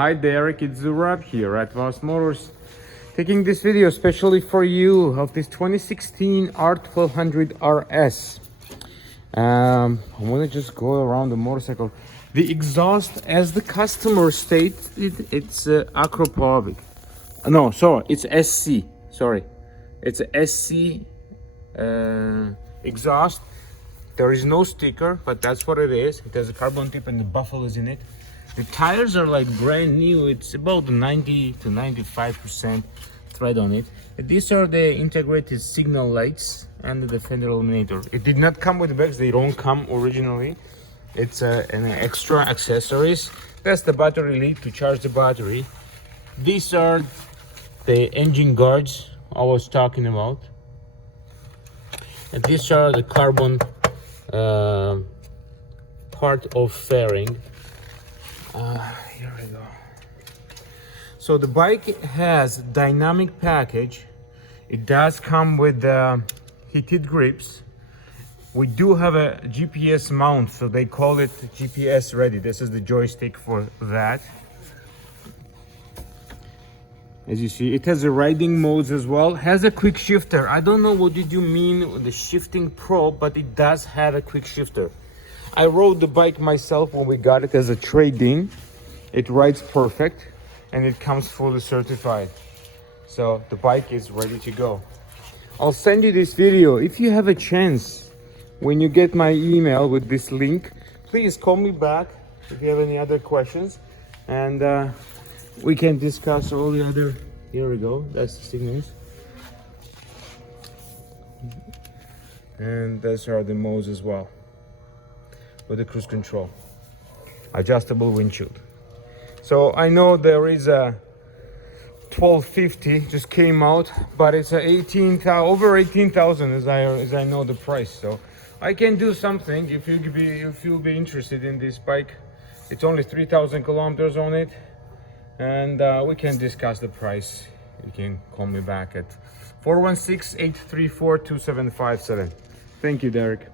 Hi Derek, it's Zurab here at Vast Motors. Taking this video especially for you of this 2016 R1200RS. I'm gonna just go around the motorcycle. The exhaust, as the customer states, it's acropovic. No, sorry, it's SC. Sorry, it's a SC exhaust. There is no sticker, but that's what it is. It has a carbon tip and the buffaloes in it. The tires are like brand new. It's about 90 to 95% tread on it. These are the integrated signal lights and the fender illuminator. It did not come with the bags. They don't come originally. It's an extra accessories. That's the battery lead to charge the battery. These are the engine guards I was talking about. And these are the carbon part of fairing. Here we go. So the bike has dynamic package. It does come with heated grips. We do have a GPS mount, so they call it GPS ready. This is the joystick for that. As you see, it has a riding modes as well. Has a quick shifter. I don't know what did you mean with the shifting probe, but it does have a quick shifter. I rode the bike myself when we got it as a trade-in. It rides perfect and it comes fully certified. So the bike is ready to go. I'll send you this video. If you have a chance, when you get my email with this link, please call me back if you have any other questions. And we can discuss all the other. Here we go, that's the signals. And those are the modes as well, with the cruise control, adjustable windshield. So I know there is a 1250 just came out, but it's a over 18,000 as I know the price. So I can do something if you'll be interested in this bike. It's only 3,000 kilometers on it. And we can discuss the price. You can call me back at 416-834-2757. Thank you, Derek.